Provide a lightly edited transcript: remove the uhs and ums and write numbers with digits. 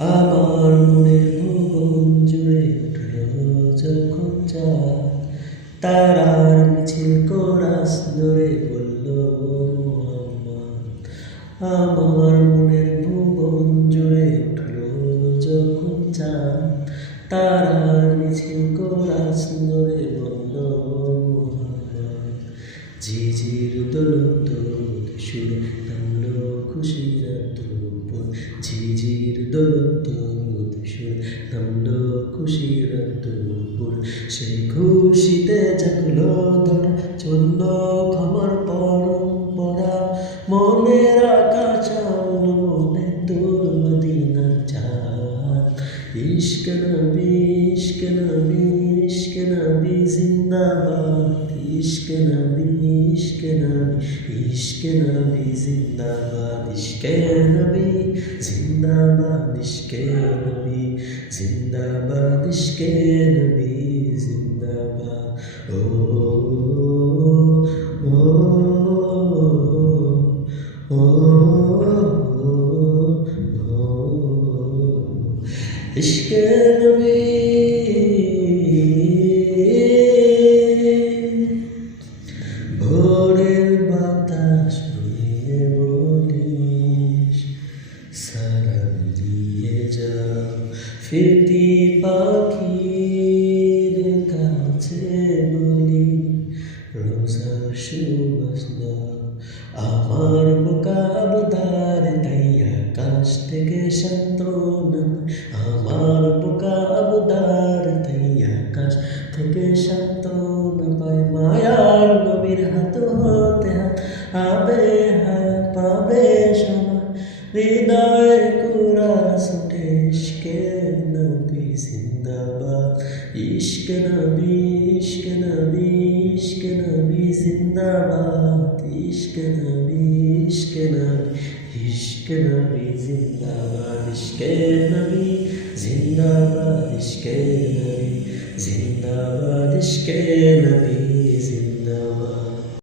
আমার মনের ভুবন জুড়ে উঠল যখন চাঁদ, তারার মিছিল কোরাস ধরে বলল মুহাম্মদ। আমার মনের ভুবন জুড়ে উঠল যখন চাঁদ, তারার মিছিল কোরাস ধরে বলল মুহাম্মদ। ঝিঝির দোলন সুরে নামল খুশির দুপুর, ঝিঝির দোলন সুরে নামল খুশির দুপুর। সেই খুশিতে জাগলো ধরা, চলল ক্ষমার পরম্পরা, মনের আকাশ আলো মনে তোর মদিনার চাঁদ। ইশক নবী ইশক নবী ইশক নবী জিন্দাবাদ, ইশক নবী ইশক নবী ইশক নবী জিন্দাবাদ, ইশকে নবী জিন্দাবাদ, ইশকে নবী জিন্দাবাদ, ইশকে নবী জিন্দাবাদ। ও ও ও ইশকে নবী। ভোরের বাতাস বয়ে বলিস, সালাম দিয়ে যাও ফিরতি পাখির কাছে বলি, রোজা সুবাস দাও আমার মোকাবদার, তাই আকাশ থেকে সান্ত্বনা, আমার মোকাবদার তাই আকাশ থেকে সান্ত্বনা পায়। মায়ার নবীর হাত হতে হাত আবে হায়া পাবে সময়, হৃদয়ে কুরাস উঠে ইশকে নবী জিন্দাবাদ, ইশকে নবী ইশকে নবী ইশকে নবী জিন্দাবাদ, ইশকে নবী ইশকে নবী ইশকে নবী জিন্দাবাদ, ইশকে নবী জিন্দাবাদ, ইশকে নবী জিন্দাবাদ, ইশকে নবী